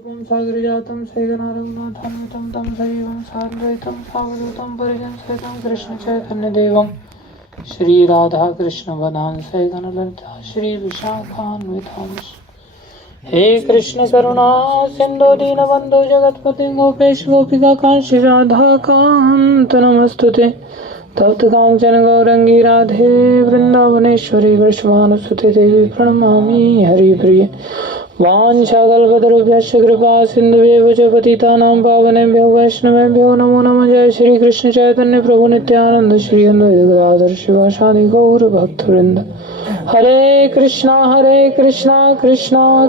सागरजातं सैगनारघुनाथान्वितं तं सजीवं सान्द्वैतं सावधूतं परिजनसहितं कृष्णचैतन्यदेवं श्रीराधाकृष्णवदां सैगनललिता श्रीविशाखान्वितां। हे कृष्ण करुणा सिन्धो दीनबन्धो जगत्पते गोपेश गोपिकाकान्त राधाकान्त नमस्तुते। तप्त कांचन गौरंगी राधे वृंदावनेश्वरी वृषभानुसुते देवी प्रणमामि हरिप्रिये। वाञ्छाकल्पतरुभ्यश्च कृपा सिन्धुभ्येव च पतितानां पावनेभ्यो वैष्णवेभ्यो नमो नमः। जय श्री कृष्ण चैतन्य प्रभु नित्यानंद श्री अद्वैत गदाधर शिवासादि गौर भक्तवृंद। हरे कृष्णा कृष्णा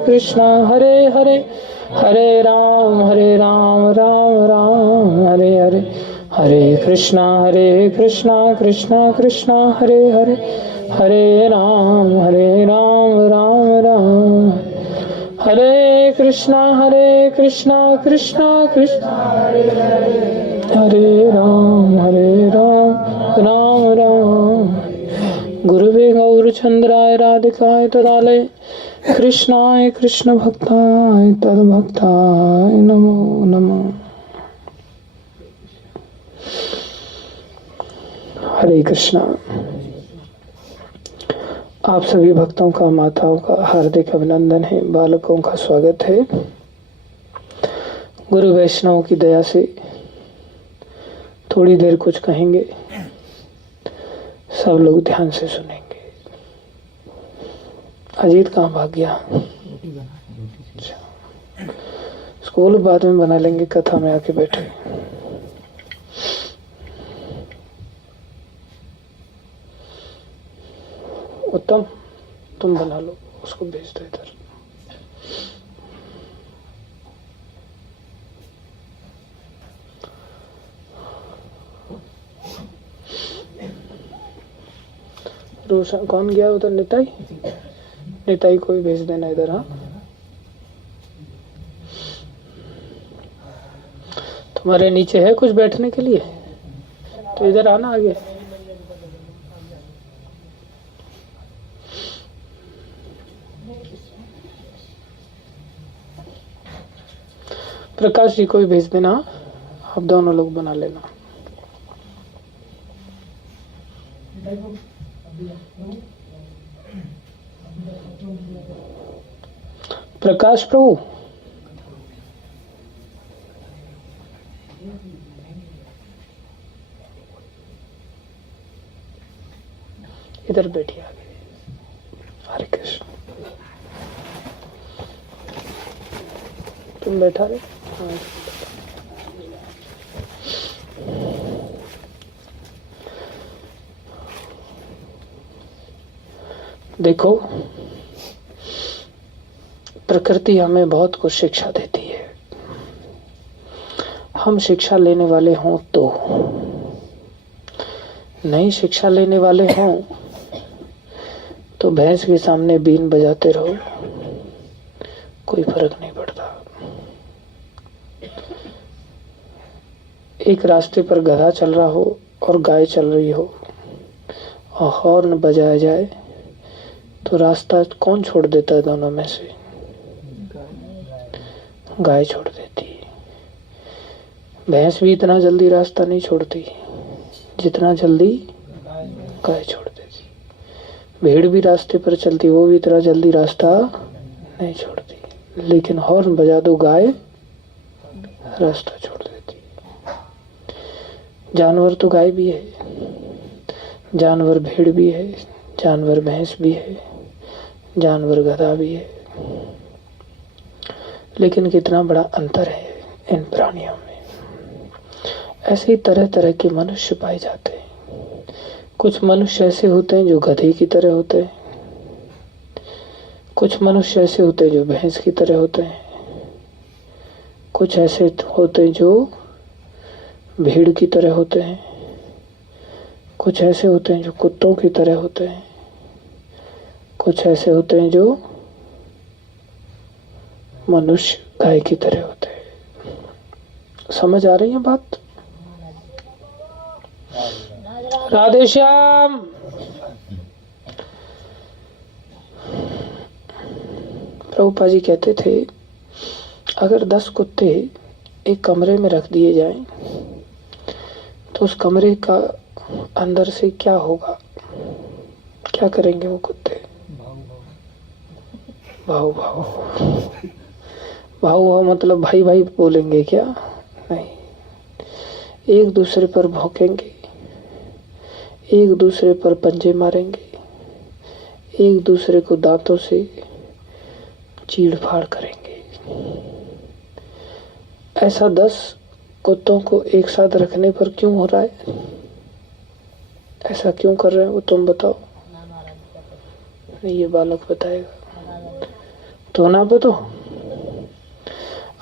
कृष्णा हरे हरे, हरे राम राम राम हरे हरे। हरे कृष्णा कृष्णा कृष्णा हरे हरे, हरे राम राम राम। हरे कृष्णा कृष्णा कृष्णा हरे राम राम राम। गुरुवे गौरचंद्राय राधिकाय तदालय कृष्णाय कृष्ण भक्ताय तद्भक्ताय नमो नमः। हरे कृष्णा। आप सभी भक्तों का, माताओं का हार्दिक अभिनंदन है। बालकों का स्वागत है। गुरु वैष्णव की दया से थोड़ी देर कुछ कहेंगे, सब लोग ध्यान से सुनेंगे। अजीत कहाँ भाग गया? स्कूल बाद में बना लेंगे, कथा में आके बैठे। उत्तम तुम बना लो, उसको भेज दो इधर। रोशन कौन गया उधर? निताई को भी भेज देना इधर। हाँ, तुम्हारे नीचे है कुछ बैठने के लिए तो इधर आना आगे। प्रकाश जी को भी भेज देना। आप दोनों लोग बना लेना। प्रकाश प्रभु इधर बैठिए आगे। हरे कृष्ण। तुम बैठा रहे? हाँ। देखो, प्रकृति हमें बहुत कुछ शिक्षा देती है। हम शिक्षा लेने वाले हों तो, नहीं शिक्षा लेने वाले हों तो भैंस के सामने बीन बजाते रहो, कोई फर्क नहीं पड़ता। एक रास्ते पर गधा चल रहा हो और गाय चल रही हो और हॉर्न बजाया जाए तो रास्ता कौन छोड़ देता है? दोनों में से गाय छोड़ देती है। भैंस भी इतना जल्दी रास्ता नहीं छोड़ती जितना जल्दी गाय छोड़ देती। भेड़ भी रास्ते पर चलती, वो भी इतना जल्दी रास्ता नहीं छोड़ती, लेकिन हॉर्न बजा दो गाय रास्ता छोड़ देती। जानवर तो गाय भी है, जानवर भेड़ भी है, जानवर भैंस भी है, जानवर गधा भी है, लेकिन कितना बड़ा अंतर है इन प्राणियों में। ऐसे ही तरह तरह के मनुष्य पाए जाते हैं। कुछ मनुष्य ऐसे होते हैं जो गधे की तरह होते हैं, कुछ मनुष्य ऐसे होते हैं जो भैंस की तरह होते हैं, कुछ ऐसे होते हैं जो भेड़ की तरह होते हैं, कुछ ऐसे होते हैं जो कुत्तों की तरह होते हैं, कुछ ऐसे होते हैं जो मनुष्य गाय की तरह होते हैं। समझ आ रही है बात? राधे श्याम। प्रभुपाद जी कहते थे अगर 10 कुत्ते एक कमरे में रख दिए जाएं तो उस कमरे का अंदर से क्या होगा? क्या करेंगे वो कुत्ते? भाव भाव भाव भाव मतलब भाई भाई बोलेंगे क्या? नहीं, एक दूसरे पर भौंकेंगे, एक दूसरे पर पंजे मारेंगे, एक दूसरे को दांतों से चीड़ फाड़ करेंगे। ऐसा 10 कुत्तों को एक साथ रखने पर क्यों हो रहा है? ऐसा क्यों कर रहे हैं वो तुम बताओ। नहीं, ये बालक बताएगा। तो ना बताओ।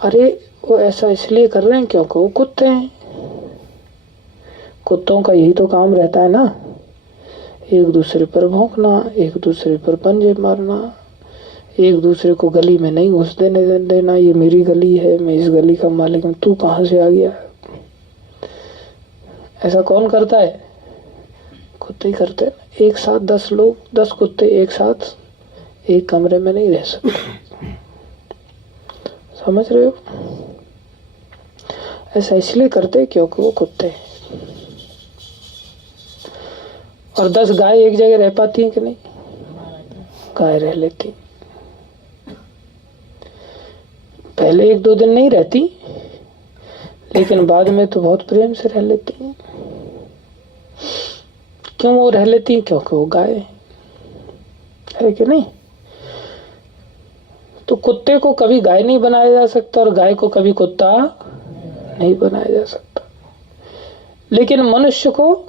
अरे वो ऐसा इसलिए कर रहे हैं क्योंकि वो कुत्ते हैं। कुत्तों का यही तो काम रहता है ना, एक दूसरे पर भौंकना, एक दूसरे पर पंजे मारना, एक दूसरे को गली में नहीं घुस देना। ये मेरी गली है, मैं इस गली का मालिक हूँ, तू कहाँ से आ गया? ऐसा कौन करता है? कुत्ते ही करते हैं। एक साथ 10 लोग, 10 कुत्ते एक साथ एक कमरे में नहीं रह सकते। समझ रहे हो? ऐसा इसलिए करते क्योंकि वो कुत्ते हैं। और 10 गाय एक जगह रह पाती हैं कि नहीं? गाय रह लेती, पहले 1-2 दिन नहीं रहती, लेकिन बाद में तो बहुत प्रेम से रह लेती हैं। क्यों वो रह लेती हैं? क्योंकि वो गाय है कि नहीं? तो कुत्ते को कभी गाय नहीं बनाया जा सकता और गाय को कभी कुत्ता नहीं बनाया जा सकता, लेकिन मनुष्य को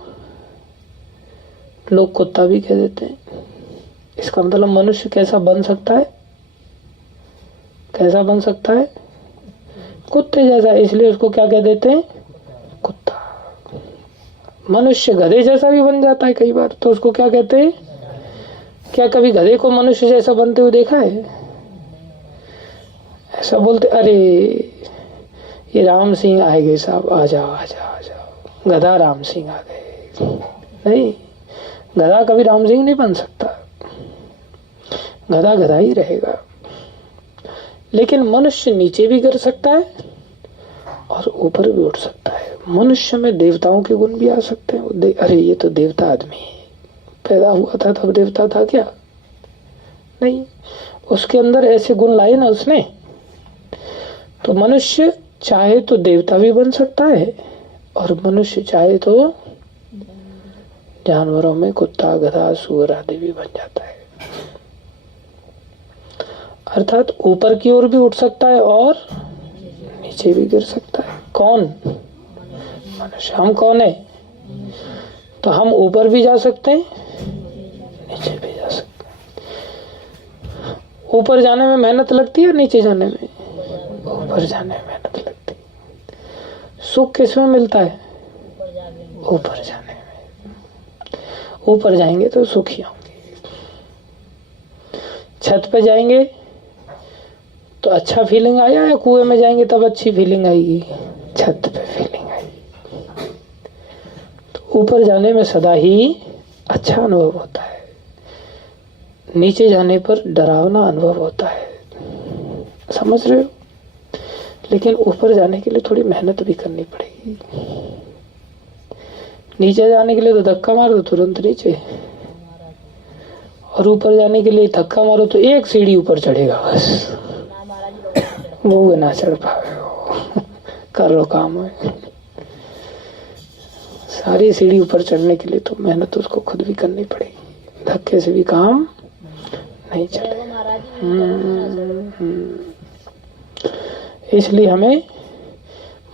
लोग कुत्ता भी कह देते हैं। इसका मतलब मनुष्य कैसा बन सकता है? कैसा बन सकता है? कुत्ते जैसा, इसलिए उसको क्या कह देते हैं? कुत्ता। मनुष्य गधे जैसा भी बन जाता है कई बार, तो उसको क्या कहते हैं? क्या कभी गधे को मनुष्य जैसा बनते हुए देखा है? ऐसा बोलते, अरे ये राम सिंह आए गए साहब, आ जाओ आ जाओ आ जाओ, गधा राम सिंह आ गए। नहीं, गधा कभी राम सिंह नहीं बन सकता, गधा गधा ही रहेगा। लेकिन मनुष्य नीचे भी गिर सकता है और ऊपर भी उठ सकता है। मनुष्य में देवताओं के गुण भी आ सकते हैं। अरे ये तो देवता आदमी है, पैदा हुआ था तब देवता था क्या? नहीं, उसके अंदर ऐसे गुण लाए ना उसने। तो मनुष्य चाहे तो देवता भी बन सकता है और मनुष्य चाहे तो जानवरों में कुत्ता, गधा, सूअर आदि भी बन जाता है। अर्थात ऊपर की ओर भी उठ सकता है और नीचे भी गिर सकता है। कौन? मनुष्य। हम कौन है? तो हम ऊपर भी जा सकते हैं, नीचे भी जा सकते हैं। ऊपर जाने में मेहनत लगती है, नीचे जाने में? ऊपर जाने में मेहनत लगती है। सुख किसमें मिलता है? ऊपर जाने में। ऊपर जाएंगे तो सुखी होंगे। छत पे जाएंगे तो अच्छा फीलिंग आया, या कुएं में जाएंगे तब अच्छी फीलिंग आएगी? छत पे फीलिंग आएगी। तो ऊपर जाने में सदा ही अच्छा अनुभव होता है, नीचे जाने पर डरावना अनुभव होता है। समझ रहे हो? लेकिन ऊपर जाने के लिए थोड़ी मेहनत भी करनी पड़ेगी। नीचे जाने के लिए तो धक्का मारो तो तुरंत नीचे, और ऊपर जाने के लिए धक्का मारो तो एक सीढ़ी ऊपर चढ़ेगा बस, वो ना चढ़ पाए। करो काम है। सारी सीढ़ी ऊपर चढ़ने के लिए तो मेहनत उसको खुद भी करनी पड़ेगी, धक्के से भी काम नहीं चलेगा। इसलिए हमें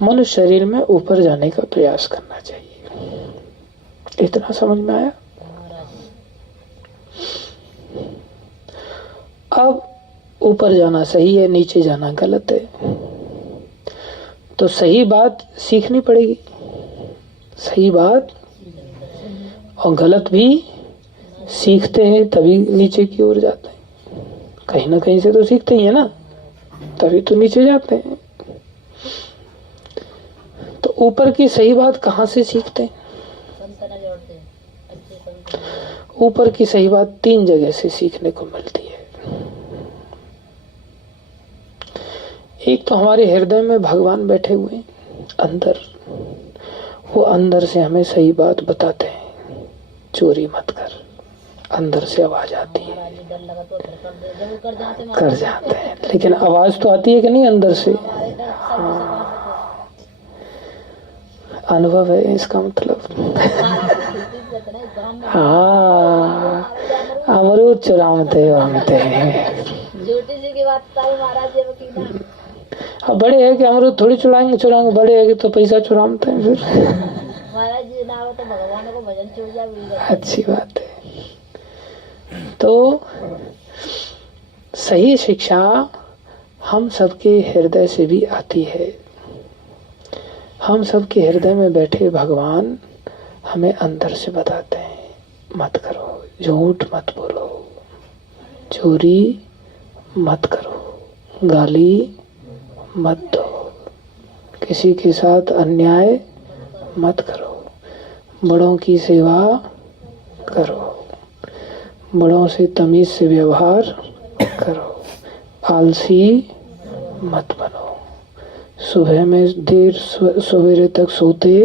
मनुष्य शरीर में ऊपर जाने का प्रयास करना चाहिए। इतना समझ में आया? अब ऊपर जाना सही है, नीचे जाना गलत है, तो सही बात सीखनी पड़ेगी। सही बात और गलत भी सीखते हैं तभी नीचे की ओर जाते हैं। कहीं ना कहीं से तो सीखते ही है ना, तभी तो नीचे जाते हैं। तो ऊपर की सही बात कहाँ से सीखते हैं? ऊपर की सही बात 3 जगह से सीखने को मिलती है। एक तो हमारे हृदय में भगवान बैठे हुए अंदर, वो अंदर से हमें सही बात बताते हैं, चोरी मत कर। अंदर से आवाज आती है, कर जाते हैं, लेकिन आवाज तो आती है कि नहीं अंदर से। हाँ, अनुभव है इसका मतलब। हाँ, अमरूद चुराते छोटी सी की बात महाराज जी। अब बड़े है कि अमरूद थोड़ी चुराएंगे, बड़े है कि तो पैसा चुराते हैं फिर। महाराज जी ना हो तो भगवान को भजन छूट जाए। अच्छी बात है। तो सही शिक्षा हम सबके हृदय से भी आती है। हम सबके हृदय में बैठे भगवान हमें अंदर से बताते हैं, मत करो, झूठ मत बोलो, चोरी मत करो, गाली मत दो, किसी के साथ अन्याय मत करो, बड़ों की सेवा करो, बड़ों से तमीज से व्यवहार करो, आलसी मत बनो, सुबह में देर सवेरे तक सोते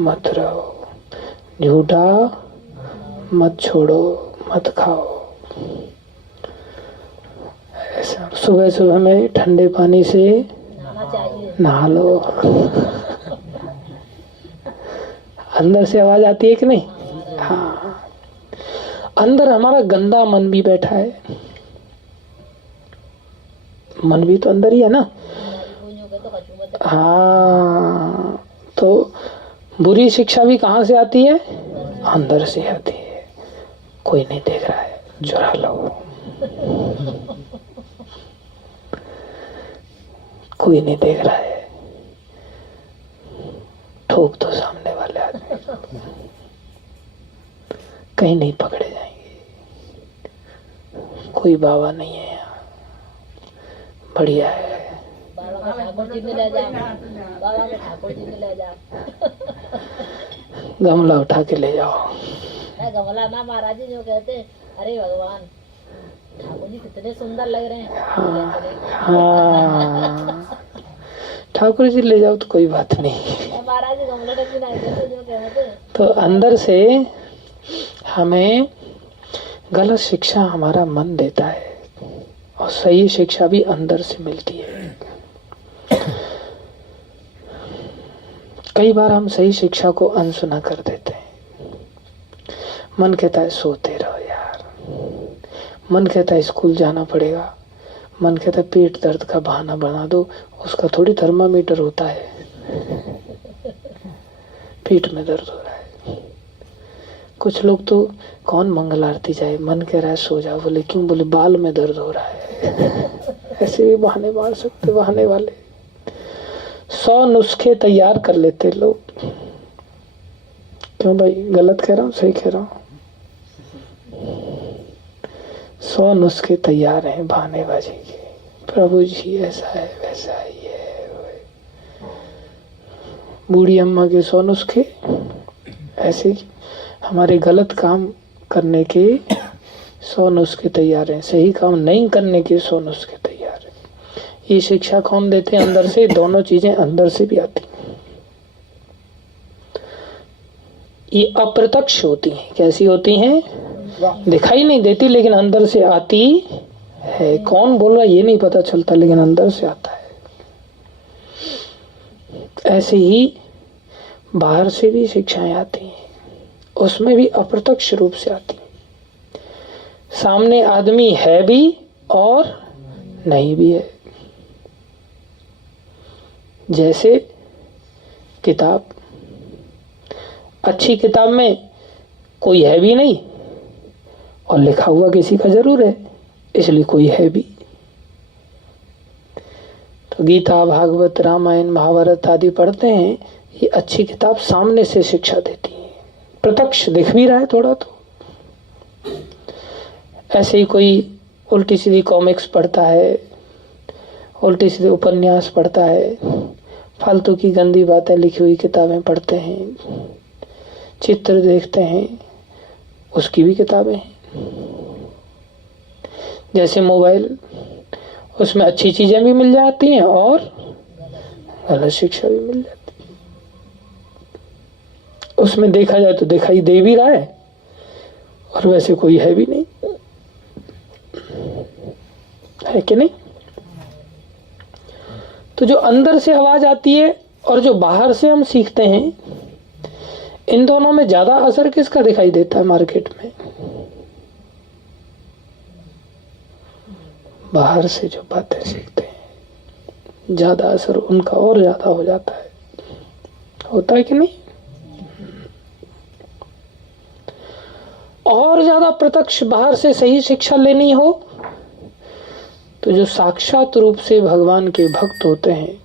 मत रहो, झूठा मत छोड़ो, मत खाओ। ऐसा सुबह सुबह में ठंडे पानी से नहा लो। अंदर से आवाज आती है कि नहीं? हाँ, अंदर हमारा गंदा मन भी बैठा है। मन भी तो अंदर ही है ना। हाँ, तो बुरी शिक्षा भी कहाँ से आती है? अंदर से आती है। कोई नहीं देख रहा है, चुरा लो। कोई नहीं देख रहा है, ठोक दो सामने वाले आदमी को, कहीं नहीं पकड़े जाएंगे। कोई बाबा नहीं है यहाँ, बढ़िया है। बाबा के ठाकुर जी में ले जाओ, बाबा के ठाकुर जी में ले जाओ। गमला उठा के ले जाओ। गमला ना, महाराज जी जो कहते, अरे भगवान ठाकुर जी कितने सुंदर लग रहे हैं। हाँ, ठाकुर जी ले जाओ तो कोई बात नहीं। महाराज जी गमला जो कहते। तो अंदर से हमें गलत शिक्षा हमारा मन देता है और सही शिक्षा भी अंदर से मिलती है। कई बार हम सही शिक्षा को अनसुना कर देते हैं। मन कहता है सोते रहो यार, मन कहता है स्कूल जाना पड़ेगा, मन कहता है पेट दर्द का बहाना बना दो, उसका थोड़ी थर्मामीटर होता है, पेट में दर्द हो रहा है। कुछ लोग तो कौन मंगल आरती जाए, मन कह रहा है सो जाओ, बोले क्यों? बोले बाल में दर्द हो रहा है। ऐसे भी बहाने मार सकते, बहाने वाले 100 नुस्खे तैयार कर लेते लोग। क्यों भाई, गलत कह रहा हूँ सही कह रहा हूँ? 100 नुस्खे तैयार हैं बहानेबाजी के। प्रभु जी ऐसा है, वैसा है, ये है। बूढ़ी अम्मा के 100 नुस्खे, ऐसे हमारे गलत काम करने के 100 नुस्खे तैयार हैं, सही काम नहीं करने के 100 नुस्खे तैयार हैं। ये शिक्षा कौन देते हैं? अंदर से। दोनों चीजें अंदर से भी आती हैं। ये अप्रत्यक्ष होती हैं। कैसी होती हैं? दिखाई नहीं देती, लेकिन अंदर से आती है। कौन बोल रहा है ये नहीं पता चलता, लेकिन अंदर से आता है। ऐसे ही बाहर से भी शिक्षाएं आती हैं, उसमें भी अप्रत्यक्ष रूप से आती हैं। सामने आदमी है भी और नहीं भी है। जैसे किताब, अच्छी किताब में कोई है भी नहीं और लिखा हुआ किसी का जरूर है, इसलिए कोई है भी। तो गीता, भागवत, रामायण, महाभारत आदि पढ़ते हैं, ये अच्छी किताब सामने से शिक्षा देती है, प्रत्यक्ष दिख भी रहा है थोड़ा तो। ऐसे ही कोई उल्टी सीधी कॉमिक्स पढ़ता है, उल्टी सीधी उपन्यास पढ़ता है, फालतू की गंदी बातें लिखी हुई किताबें पढ़ते हैं, चित्र देखते हैं, उसकी भी किताबें हैं। जैसे मोबाइल, उसमें अच्छी चीजें भी मिल जाती हैं और गलत शिक्षा भी मिल जाती है। उसमें देखा जाए तो दिखाई दे भी रहा है और वैसे कोई है भी नहीं, है कि नहीं? तो जो अंदर से आवाज आती है और जो बाहर से हम सीखते हैं, इन दोनों में ज्यादा असर किसका दिखाई देता है मार्केट में? बाहर से जो बातें सीखते हैं ज्यादा असर उनका और ज्यादा हो जाता है, होता है कि नहीं? और ज्यादा प्रत्यक्ष बाहर से सही शिक्षा लेनी हो तो जो साक्षात रूप से भगवान के भक्त होते हैं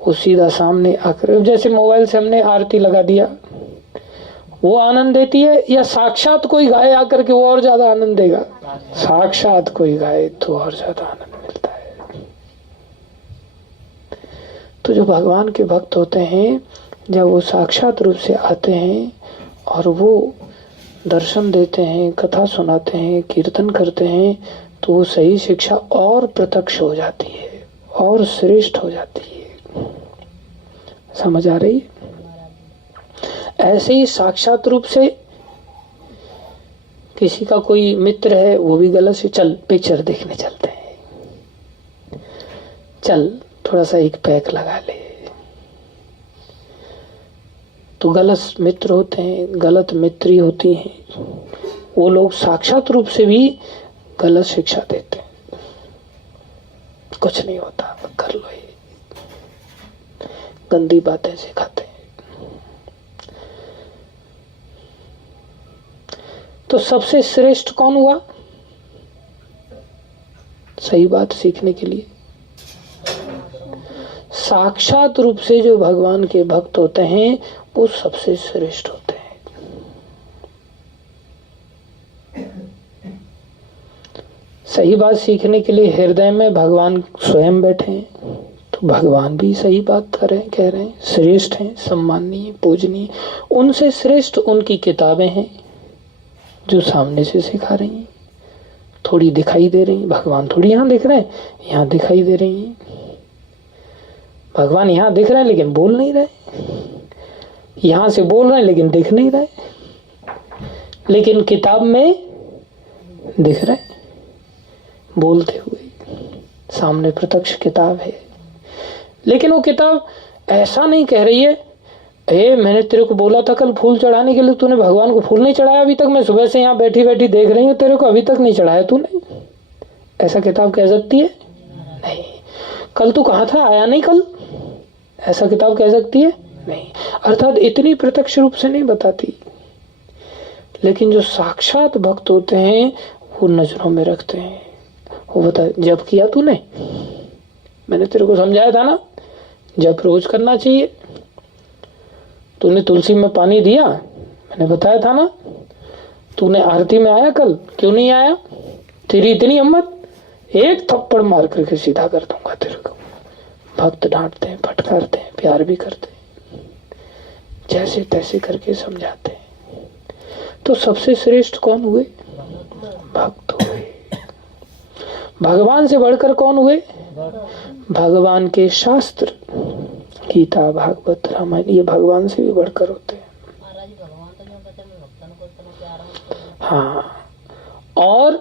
वो सीधा सामने आकर, जैसे मोबाइल से हमने आरती लगा दिया, वो आनंद देती है, या साक्षात कोई गाय आकर के वो और ज्यादा आनंद देगा? साक्षात कोई गाय तो और ज्यादा आनंद मिलता है। तो जो भगवान के भक्त होते हैं, जब वो साक्षात रूप से आते हैं और वो दर्शन देते हैं, कथा सुनाते हैं, कीर्तन करते हैं, तो वो सही शिक्षा और प्रत्यक्ष हो जाती है और श्रेष्ठ हो जाती है। समझ आ रही है? ऐसे ही साक्षात रूप से किसी का कोई मित्र है, वो भी गलत से, चल पिक्चर देखने चलते हैं, चल थोड़ा सा एक पैक लगा ले, तो गलत मित्र होते हैं, गलत मित्री होती हैं, वो लोग साक्षात रूप से भी गलत शिक्षा देते हैं। कुछ नहीं होता, कर लो, ये गंदी बातें सिखाते हैं। तो सबसे श्रेष्ठ कौन हुआ सही बात सीखने के लिए? साक्षात रूप से जो भगवान के भक्त होते हैं वो सबसे श्रेष्ठ होते हैं। सही बात सीखने के लिए हृदय में भगवान स्वयं बैठे हैं, तो भगवान भी सही बात कह रहे हैं, श्रेष्ठ हैं, सम्माननीय, पूजनीय। उनसे श्रेष्ठ उनकी किताबें हैं जो सामने से सिखा रही हैं, थोड़ी दिखाई दे रही हैं। भगवान थोड़ी यहाँ दिख रहे हैं, यहाँ दिखाई दे रही हैं। भगवान यहाँ दिख रहे हैं लेकिन बोल नहीं रहे, यहाँ से बोल रहे हैं लेकिन दिख नहीं रहे, लेकिन किताब में दिख रहे बोलते हुए, सामने प्रत्यक्ष किताब है। लेकिन वो किताब ऐसा नहीं कह रही है, मैंने तेरे को बोला था कल फूल चढ़ाने के लिए, तूने भगवान को फूल नहीं चढ़ाया अभी तक, मैं सुबह से यहाँ बैठी बैठी देख रही हूँ, तेरे को अभी तक नहीं चढ़ाया तूने। ऐसा किताब कह सकती है? नहीं। कल तू कहाँ था, आया नहीं कल, ऐसा किताब कह सकती है? नहीं। अर्थात इतनी प्रत्यक्ष रूप से नहीं बताती। लेकिन जो साक्षात भक्त होते हैं वो नजरों में रखते हैं, वो बता, जब किया तूने, मैंने तेरे को समझाया था ना, जब रोज करना चाहिए। तूने तुलसी में पानी दिया, मैंने बताया था ना। तूने आरती में आया कल, क्यों नहीं आया? तेरी इतनी हिम्मत, एक थप्पड़ मार करके सीधा कर दूंगा तेरे को। भक्त डांटते हैं, फटकारते हैं, प्यार भी करते हैं, जैसे तैसे करके समझाते हैं। तो सबसे श्रेष्ठ कौन हुए? भक्त हुए। भगवान से बढ़कर कौन हुए? भगवान के शास्त्र, गीता, भागवत, रामायण, ये भगवान से भी बढ़कर होते हैं। हाँ, और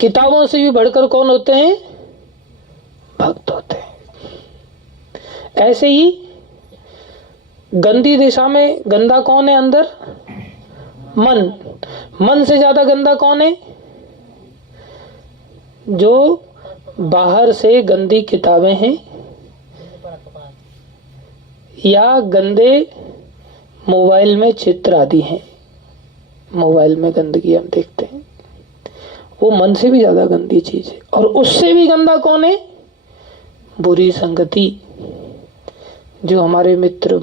किताबों से भी बढ़कर कौन होते हैं? भक्त होते हैं। ऐसे ही गंदी दिशा में गंदा कौन है अंदर? मन। मन से ज्यादा गंदा कौन है? जो बाहर से गंदी किताबें हैं या गंदे मोबाइल में चित्र आदि हैं। मोबाइल में गंदगी हम देखते हैं, वो मन से भी ज्यादा गंदी चीज है। और उससे भी गंदा कौन है? बुरी संगति। जो हमारे मित्र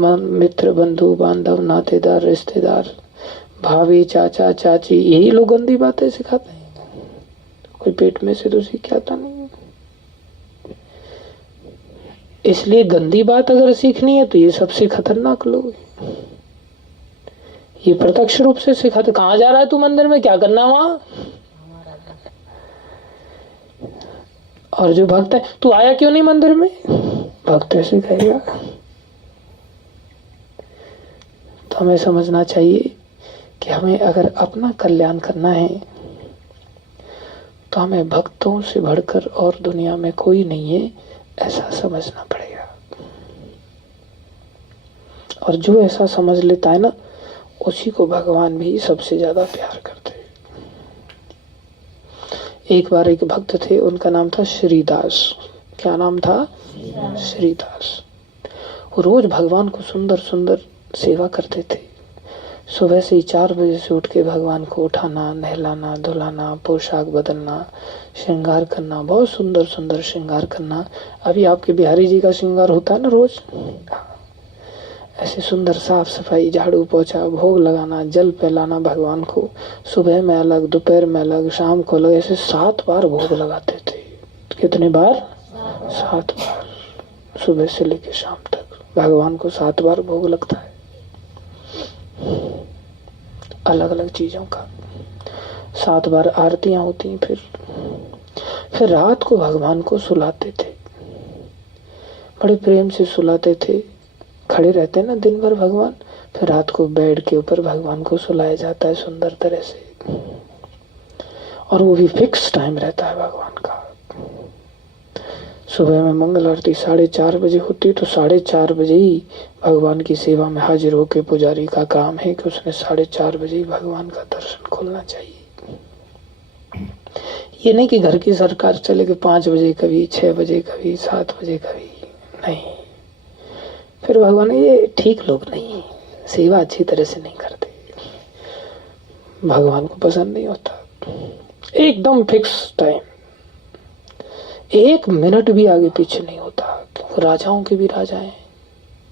बंधु बांधव, नातेदार, रिश्तेदार, भाभी, चाचा, चाची, यही लोग गंदी बातें सिखाते हैं। कोई पेट में से तो सीखता नहीं है। इसलिए गंदी बात अगर सीखनी है तो ये सबसे खतरनाक लोग हैं। ये प्रत्यक्ष रूप से सिखाते। कहाँ जा रहा है तू मंदिर में, क्या करना वहां? और जो भक्त है, तू आया क्यों नहीं मंदिर में, भक्त ऐसे कहेगा। तो हमें समझना चाहिए कि हमें अगर अपना कल्याण करना है तो हमें भक्तों से बढ़कर और दुनिया में कोई नहीं है, ऐसा समझना पड़ेगा। और जो ऐसा समझ लेता है ना, उसी को भगवान भी सबसे ज्यादा प्यार करते हैं। एक बार एक भक्त थे, उनका नाम था श्रीदास। क्या नाम था? श्रीदास। वो रोज भगवान को सुंदर सुंदर सेवा करते थे। सुबह से ही 4 बजे से उठ के भगवान को उठाना, नहलाना, धुलाना, पोशाक बदलना, श्रृंगार करना, बहुत सुंदर सुंदर श्रृंगार करना। अभी आपके बिहारी जी का श्रृंगार होता है ना रोज, ऐसे सुंदर साफ सफाई, झाड़ू पोछा, भोग लगाना, जल पिलाना भगवान को। सुबह में अलग, दोपहर में अलग, शाम को अलग, ऐसे 7 बार भोग लगाते थे। कितने बार? 7 बार। सुबह से लेकर शाम तक भगवान को 7 बार भोग लगता है, अलग अलग चीजों का। 7 बार आरतियां होती। फिर रात को भगवान को सुलाते थे, बड़े प्रेम से सुलाते थे। खड़े रहते हैं ना दिन भर भगवान, फिर रात को बेड के ऊपर भगवान को सुलाया जाता है सुंदर तरह से। और वो भी फिक्स टाइम रहता है भगवान का। सुबह में मंगल आरती 4:30 बजे होती है, तो 4:30 बजे ही भगवान की सेवा में हाजिर होकर पुजारी का काम है कि उसने 4:30 बजे ही भगवान का दर्शन खोलना चाहिए। ये नहीं कि घर की सरकार चले कि 5 बजे कभी, 6 बजे कभी, 7 बजे कभी, नहीं। फिर भगवान ये ठीक लोग नहीं, सेवा अच्छी तरह से नहीं करते, भगवान को पसंद नहीं होता। एकदम फिक्स टाइम, 1 मिनट भी आगे पीछे नहीं होता। राजाओं के भी राजा हैं,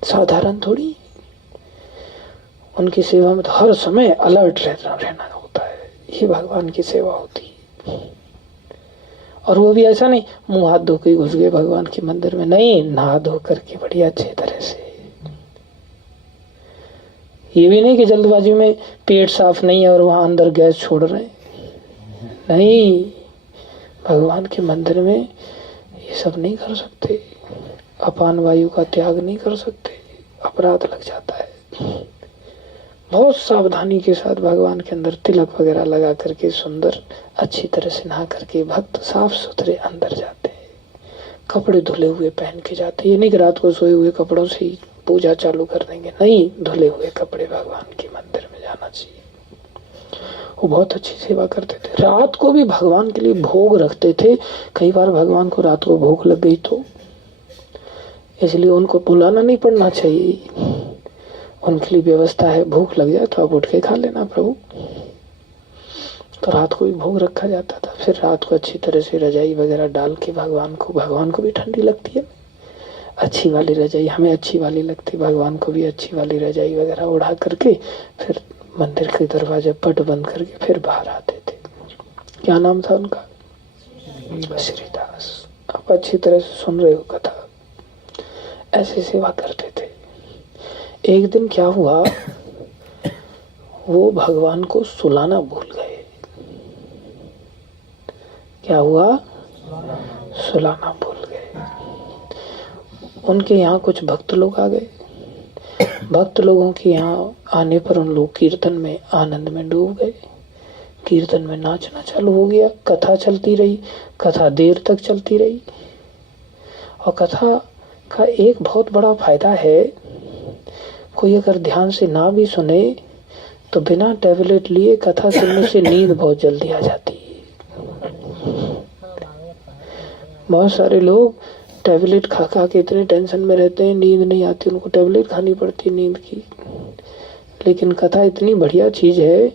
साधारण थोड़ी। उनकी सेवा में तो हर समय अलर्ट रहना होता है। ये भगवान की सेवा होती है। और वो भी ऐसा नहीं मुंह हाथ धो के घुस गए भगवान के मंदिर में, नहीं, नहा धो करके बढ़िया अच्छे तरह से। ये भी नहीं कि जल्दबाजी में पेट साफ नहीं है और वहां अंदर गैस छोड़ रहे हैं, नहीं। भगवान के मंदिर में ये सब नहीं कर सकते, अपान वायु का त्याग नहीं कर सकते, अपराध लग जाता है। बहुत सावधानी के साथ भगवान के अंदर तिलक वगैरह लगा करके सुंदर अच्छी तरह से नहा करके भक्त साफ सुथरे अंदर जाते हैं, कपड़े धुले हुए पहन के जाते हैं। ये नहीं कि रात को सोए हुए कपड़ों से ही पूजा चालू कर देंगे, नहीं, धुले हुए कपड़े भगवान के मंदिर में जाना चाहिए। वो बहुत अच्छी सेवा करते थे। रात को भी भगवान के लिए भोग रखते थे। कई बार भगवान को रात को भूख लग गई तो, इसलिए उनको बुलाना नहीं पड़ना चाहिए, उनके लिए व्यवस्था है। भूख लग जाए तो आप उठ के खा लेना प्रभु। तो रात को भी भोग रखा जाता था। फिर रात को अच्छी तरह से रजाई वगैरह डाल के भगवान को भी ठंडी लगती है, अच्छी वाली रजाई, हमें अच्छी वाली लगती, भगवान को भी अच्छी वाली रजाई वगैरह उड़ा करके फिर मंदिर के दरवाजे पट बंद करके फिर बाहर आते थे। क्या नाम था उनका? श्रीदास। आप अच्छी तरह से सुन रहे हो कथा। ऐसे सेवा करते थे। एक दिन क्या हुआ, वो भगवान को सुलाना भूल गए। क्या हुआ? सुलाना भूल गए। उनके यहाँ कुछ भक्त लोग आ गए। भक्त लोगों के यहाँ आने पर उन लोग कीर्तन में आनंद में डूब गए। कीर्तन में नाचना चालू हो गया। कथा चलती रही, कथा देर तक चलती रही। और कथा का एक बहुत बड़ा फायदा है, कोई अगर ध्यान से ना भी सुने तो बिना टैबलेट लिए कथा सुनने से नींद बहुत जल्दी आ जाती है। बहुत सारे लोग टैबलेट खा खा के इतने टेंशन में रहते हैं, नींद नहीं आती, उनको टैबलेट खानी पड़ती है नींद की। लेकिन कथा इतनी बढ़िया चीज है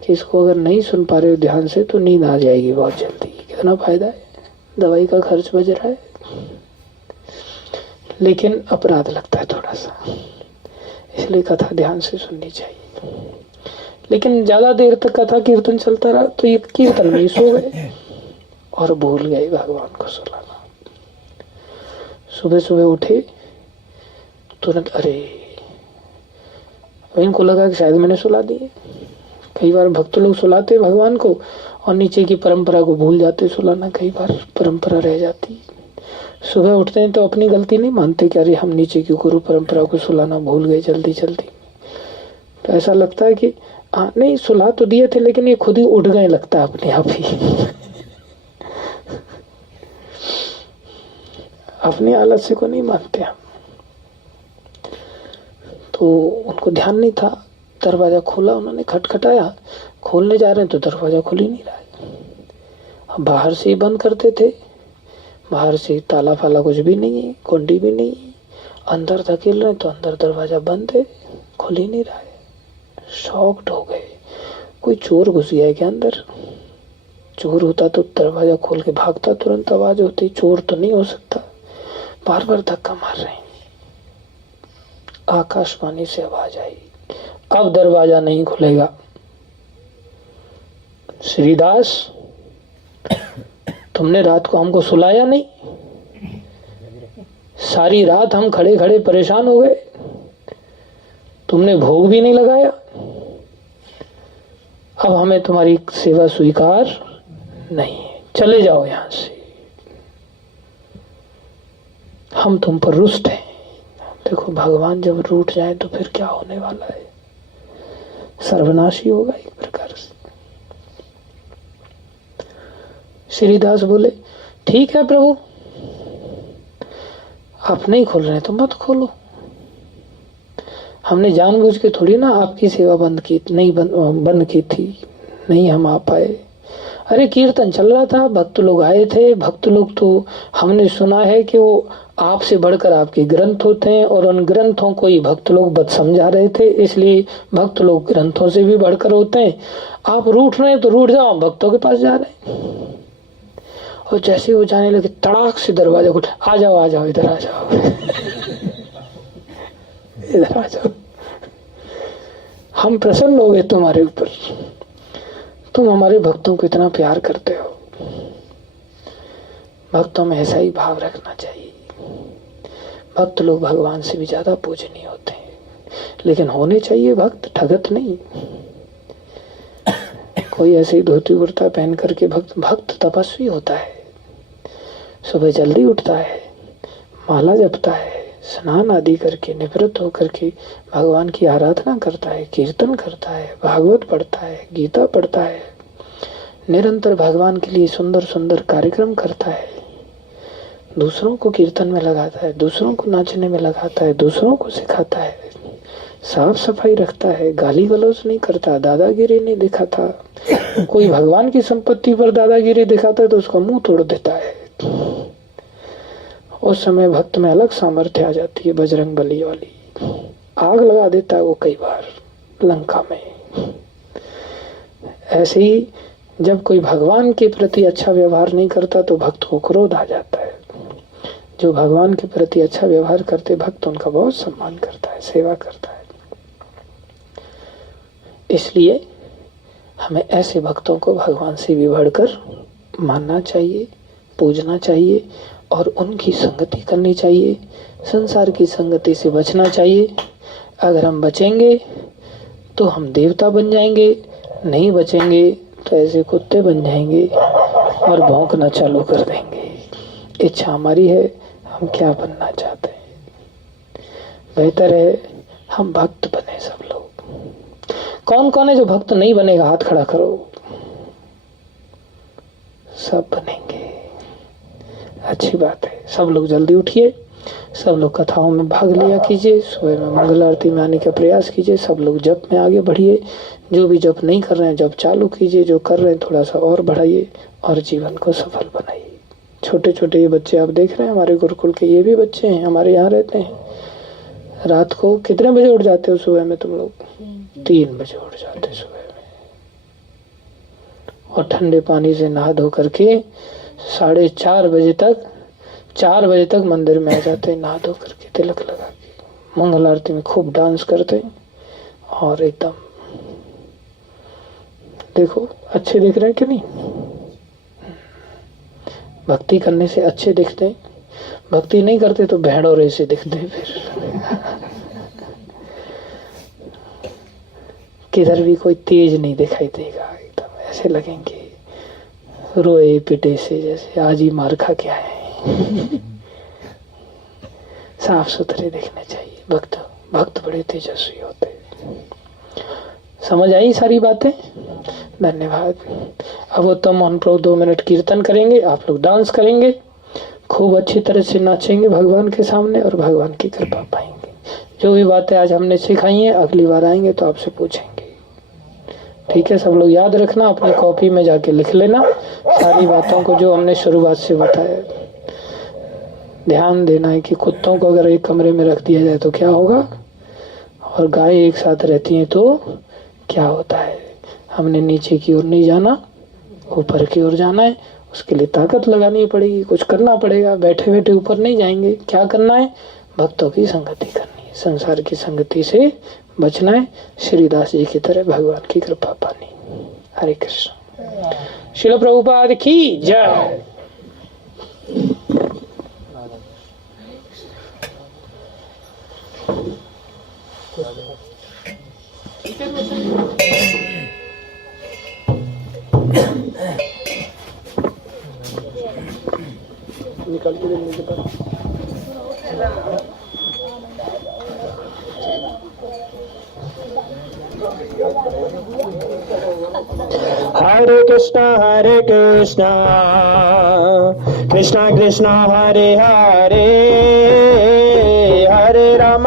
कि इसको अगर नहीं सुन पा रहे हो ध्यान से तो नींद आ जाएगी बहुत जल्दी। कितना फायदा है, दवाई का खर्च बच रहा है, लेकिन अपराध लगता है थोड़ा सा, इसलिए कथा ध्यान से सुननी चाहिए। लेकिन ज्यादा देर तक कथा कीर्तन चलता रहा तो ये कीर्तन में सो गए और भूल गए भगवान को सुलाना। सुबह सुबह उठे तुरंत, अरे इनको लगा कि शायद मैंने सुला दिए, कई बार भक्त लोग सुलाते भगवान को और नीचे की परंपरा को भूल जाते सुलाना, कई बार परंपरा रह जाती। सुबह उठते हैं तो अपनी गलती नहीं मानते कि अरे हम नीचे की गुरु परंपरा को सुलाना भूल गए जल्दी जल्दी। तो ऐसा लगता है कि नहीं सुला तो दिए थे लेकिन ये खुद ही उठ गए, लगता है अपने आप ही। अपनी हालत से को नहीं मानते हम। तो उनको ध्यान नहीं था, दरवाजा खोला, उन्होंने खटखटाया, खोलने जा रहे हैं तो दरवाजा खुल ही नहीं रहा है। अब बाहर से ही बंद करते थे, बाहर से ताला फाला कुछ भी नहीं है, कुंडी भी नहीं है। अंदर धकेल रहे तो अंदर दरवाजा बंद है, खुल ही नहीं रहा है। शॉक्ड हो गए, कोई चोर घुस गया है क्या अंदर? चोर होता तो दरवाजा खोल के भागता, तुरंत आवाज होती। चोर तो नहीं हो सकता, बार बार धक्का मार रहे हैं। आकाशवाणी से आवाज आई, अब दरवाजा नहीं खुलेगा। श्रीदास, तुमने रात को हमको सुलाया नहीं, सारी रात हम खड़े खड़े परेशान हो गए, तुमने भोग भी नहीं लगाया, अब हमें तुम्हारी सेवा स्वीकार नहीं है, चले जाओ यहां से, हम तुम पर रुष्ट हैं। देखो भगवान जब रूठ जाए तो फिर क्या होने वाला है, सर्वनाशी होगा एक प्रकार से। श्रीदास बोले ठीक है प्रभु, आप नहीं खोल रहे तो मत खोलो, हमने जानबूझ के थोड़ी ना आपकी सेवा बंद की थी, नहीं हम आ पाए। अरे कीर्तन चल रहा था, भक्त लोग आए थे, भक्त लोग तो हमने सुना है कि वो आपसे बढ़कर आपके ग्रंथ होते हैं और उन ग्रंथों को ही भक्त लोग बद समझा रहे थे, इसलिए भक्त लोग ग्रंथों से भी बढ़कर होते हैं। आप रूठ रहे हैं तो रूठ जाओ, भक्तों के पास जा रहे हैं। और जैसे वो जाने लगे तड़ाक से दरवाजा खोल, आ जाओ इधर आ जाओ, इधर आ जाओ, हम प्रसन्न हो गए तुम्हारे ऊपर, तुम हमारे भक्तों को इतना प्यार करते हो। भक्तों में ऐसा ही भाव रखना चाहिए। भक्त लोग भगवान से भी ज्यादा पूजनीय होते हैं, लेकिन होने चाहिए भक्त, ठगत नहीं। कोई ऐसे ही धोती कुर्ता पहन करके भक्त तपस्वी होता है, सुबह जल्दी उठता है, माला जपता है, स्नान आदि करके निवृत्त होकर के भगवान की आराधना करता है, कीर्तन करता है, भागवत पढ़ता है, गीता पढ़ता है, निरंतर भगवान के लिए सुंदर सुंदर कार्यक्रम करता है, दूसरों को कीर्तन में लगाता है, दूसरों को नाचने में लगाता है, दूसरों को सिखाता है, साफ सफाई रखता है, गाली गलौज नहीं करता, दादागिरी नहीं दिखाता। कोई भगवान की संपत्ति पर दादागिरी दिखाता है तो उसका मुंह तोड़ देता है। उस समय भक्त में अलग सामर्थ्य आ जाती है, बजरंग बली वाली, आग लगा देता है वो कई बार लंका में। ऐसे ही जब कोई भगवान के प्रति अच्छा व्यवहार नहीं करता तो भक्त को क्रोध आ जाता है। जो भगवान के प्रति अच्छा व्यवहार करते भक्त उनका बहुत सम्मान करता है, सेवा करता है। इसलिए हमें ऐसे भक्तों को भगवान से भी बढ़कर मानना चाहिए, पूजना चाहिए और उनकी संगति करनी चाहिए। संसार की संगति से बचना चाहिए। अगर हम बचेंगे तो हम देवता बन जाएंगे, नहीं बचेंगे तो ऐसे कुत्ते बन जाएंगे और भौंकना चालू कर देंगे। इच्छा हमारी है, हम क्या बनना चाहते हैं। बेहतर है हम भक्त बने सब लोग। कौन कौन है जो भक्त नहीं बनेगा, हाथ खड़ा करो। सब बनेंगे, अच्छी बात है। सब लोग जल्दी उठिए, सब लोग कथाओं में भाग लिया कीजिए, सुबह में मंगल आरती में आने का प्रयास कीजिए, सब लोग जप में आगे बढ़िए। जो भी जप नहीं कर रहे हैं जप चालू कीजिए, जो कर रहे हैं थोड़ा सा और बढ़ाइए और जीवन को सफल बनाइए। छोटे छोटे ये बच्चे आप देख रहे हैं हमारे गुरुकुल के, ये भी बच्चे हैं, हमारे यहाँ रहते हैं। रात को कितने बजे उठ जाते हो सुबह में तुम लोग? 3 बजे उठ जाते सुबह में, और ठंडे पानी से नहा धो करके 4:30 बजे तक 4 बजे तक मंदिर में आ जाते हैं, नहा धो करके तिलक लगा के मंगल आरती में खूब डांस करते हैं और एकदम देखो अच्छे दिख रहे हैं कि नहीं? भक्ति करने से अच्छे दिखते हैं, भक्ति नहीं करते तो भेड़ों से दिखते हैं। फिर किधर भी कोई तेज नहीं दिखाई देगा, एकदम ऐसे लगेंगे रोए पिटे से जैसे आज ही मार खा के आए हैं। साफ सुथरे दिखने चाहिए। भक्त भक्त बड़े तेजस्वी होते। समझ आई सारी बातें? धन्यवाद। अब वो तुम हम लोग 2 मिनट कीर्तन करेंगे, आप लोग डांस करेंगे, खूब अच्छी तरह से नाचेंगे भगवान के सामने और भगवान की कृपा पाएंगे। जो भी बातें आज हमने सिखाई हैं अगली बार आएंगे तो आपसे पूछेंगे। ठीक है? सब लोग याद रखना, अपनी कॉपी में जाके लिख लेना सारी बातों को जो हमने शुरुआत से बताया। ध्यान देना है कि कुत्तों को अगर एक कमरे में रख दिया जाए तो क्या होगा, और गाय एक साथ रहती हैं तो क्या होता है। हमने नीचे की ओर नहीं जाना, ऊपर की ओर जाना है। उसके लिए ताकत लगानी पड़ेगी, कुछ करना पड़ेगा। बैठे बैठे ऊपर नहीं जाएंगे। क्या करना है? भक्तों की संगति करनी है, संसार की संगति से बचना है, श्रीदास जी की तरह भगवान की कृपा पानी। हरे कृष्ण। श्रील प्रभुपाद की जय। निकल के मुझे पर हरे कृष्णा कृष्णा कृष्णा हरे हरे, हरे राम